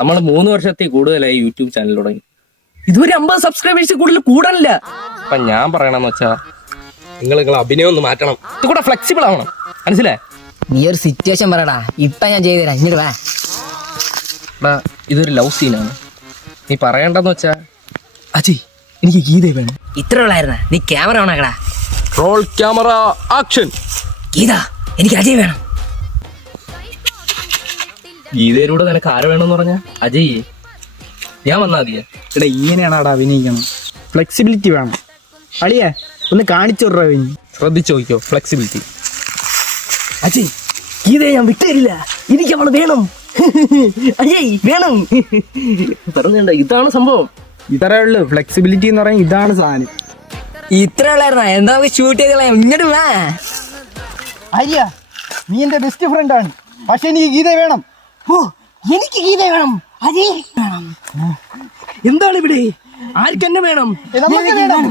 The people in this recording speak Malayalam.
നമ്മൾ 3 വർഷത്തിൽ കൂടുതലായി യൂട്യൂബ് ചാനൽ തുടങ്ങി. ഇതുവരെ 50 സബ്സ്ക്രൈബേഴ്സ് കൂടുതൽ കൂടാനില്ല. അപ്പൊ ഞാൻ പറയണെന്ന് വെച്ചാ നിങ്ങൾ അഭിനയം ഒന്ന് മാറ്റണം. ഇത് കൂടെ ഫ്ലെക്സിബിൾ ആവണം. മനസ്സിലായി? നീ ഒരു സിറ്റുവേഷൻ പറയടാ, ഇപ്പൊ ഞാൻ ചെയ്തുതരാം. ഇങ്ങോട്ട് വാ. ഇതൊരു ലവ് സീനാണ്. നീ പറയണ്ടെന്ന് വെച്ചാ അജയ് എനിക്ക് ഗീതയെ വേണം. ഇത്ര ഉള്ളായിരുന്ന നീ ക്യാമറ ഓണാക്കടാ. Roll camera action. ഗീത എനിക്ക് അജയ് വേണം. ഗീതയിലൂടെ നിനക്ക് ആരെ വേണമെന്ന് പറഞ്ഞ അജയ് ഞാൻ വന്നാ മതിയെ. എടാ ഇങ്ങനെയാണ് അവിടെ അഭിനയിക്കണം. ഫ്ലെക്സിബിലിറ്റി വേണം. അളിയേ ഒന്ന് കാണിച്ചു വിട്രാ. ശ്രദ്ധിച്ചു നോക്കിയോ ഫ്ലെക്സിബിലിറ്റി. അജയ് ഗീതയെ ഞാൻ വിട്ടുതരില്ല. എനിക്ക് അവള് വേണം. അജയ് വേണം. പറഞ്ഞണ്ട ഇതാണ് സംഭവം. ഇത്രേ ഉള്ളു ഫ്ലെക്സിബിലിറ്റി എന്ന് പറയാൻ. ഇതാണ് സാധനം. ഇത്ര ഉള്ളായിരുന്ന എന്താ നമുക്ക് ഷൂട്ട് ചെയ്ത് ഇങ്ങോട്ട് വാ. അരിയ നീ എന്റെ ബെസ്റ്റ് ഫ്രണ്ട് ആണ്, പക്ഷെ എനിക്ക് ഗീത വേണം. ഓ എനിക്ക് ഗീത വേണം. അജയ് വേണം. എന്താണ് ഇവിടെ? ആർക്കെന്നെ വേണം? നമുക്ക് വേണം.